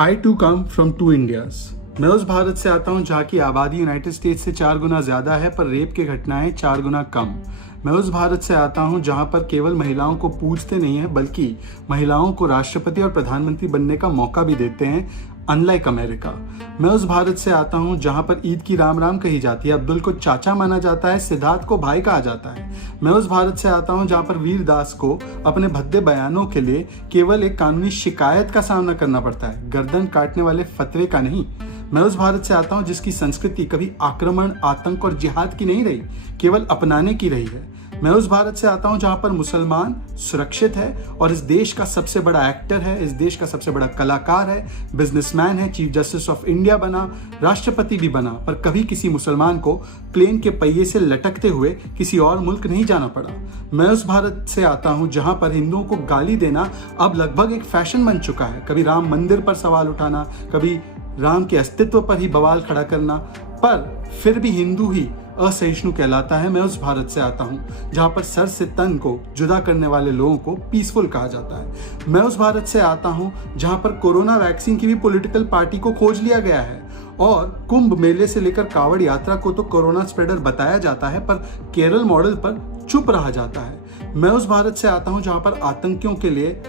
I too come from two Indias. मैं उस भारत से आता हूँ जहाँ की आबादी यूनाइटेड स्टेट्स से 4 गुना ज्यादा है पर रेप की घटनाएं 4 गुना कम। मैं उस भारत से आता हूँ जहाँ पर केवल महिलाओं को पूछते नहीं है बल्कि महिलाओं को राष्ट्रपति और प्रधानमंत्री बनने का मौका भी देते हैं, अनलाइक अमेरिका। मैं उस भारत से आता हूँ जहाँ पर ईद की राम राम कही जाती है, अब्दुल को चाचा माना जाता है, सिद्धार्थ को भाई कहा जाता है। मैं उस भारत से आता हूँ जहाँ पर वीर दास को अपने भद्दे बयानों के लिए केवल एक कानूनी शिकायत का सामना करना पड़ता है, गर्दन काटने वाले फतवे का नहीं। मैं उस भारत से आता हूँ जिसकी संस्कृति कभी आक्रमण, आतंक और जिहाद की नहीं रही, केवल अपनाने की रही है। मैं उस भारत से आता हूँ जहाँ पर मुसलमान सुरक्षित है और इस देश का सबसे बड़ा एक्टर है, इस देश का सबसे बड़ा कलाकार है, बिजनेसमैन है, चीफ जस्टिस ऑफ इंडिया बना, राष्ट्रपति भी बना, पर कभी किसी मुसलमान को प्लेन के पहिए से लटकते हुए किसी और मुल्क नहीं जाना पड़ा। मैं उस भारत से आता हूँ जहाँ पर हिंदुओं को गाली देना अब लगभग एक फैशन बन चुका है, कभी राम मंदिर पर सवाल उठाना, कभी राम के अस्तित्व पर ही बवाल खड़ा करना, पर फिर भी हिंदू ही असहिष्णु कहलाता है। मैं उस भारत से आता हूँ जहाँ पर सर से तन को जुदा करने वाले लोगों को पीसफुल कहा जाता है। मैं उस भारत से आता हूँ जहाँ पर कोरोना वैक्सीन की भी पॉलिटिकल पार्टी को खोज लिया गया है और कुंभ मेले से लेकर कावड़ यात्रा को तो कोरोना स्प्रेडर बताया जाता है पर केरल मॉडल पर चुप रहा जाता है। मैं उस भारत से आता हूँ जहाँ पर आतंकियों के लिए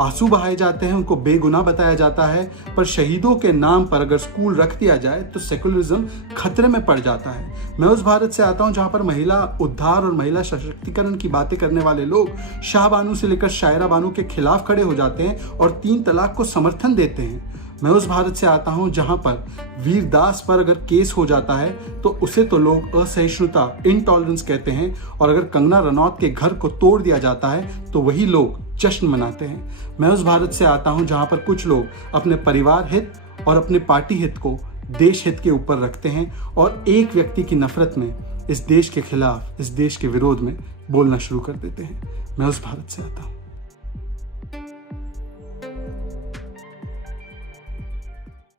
आंसू बहाए जाते हैं, उनको बेगुनाह बताया जाता है, पर शहीदों के नाम पर अगर स्कूल रख दिया जाए तो सेकुलरिज्म खतरे में पड़ जाता है। मैं उस भारत से आता हूं जहां पर महिला उद्धार और महिला सशक्तिकरण की बातें करने वाले लोग शाह बानू से लेकर शायरा बानू के खिलाफ खड़े हो जाते हैं और 3 तलाक को समर्थन देते हैं। मैं उस भारत से आता हूं जहां पर वीरदास पर अगर केस हो जाता है तो उसे तो लोग असहिष्णुता, इंटॉलरेंस कहते हैं, और अगर कंगना रनौत के घर को तोड़ दिया जाता है तो वही लोग जश्न मनाते हैं। मैं उस भारत से आता हूं जहां पर कुछ लोग अपने परिवार हित और अपने पार्टी हित को देश हित के ऊपर रखते हैं और एक व्यक्ति की नफरत में इस देश के खिलाफ, इस देश के विरोध में बोलना शुरू कर देते हैं। मैं उस भारत से आता हूं।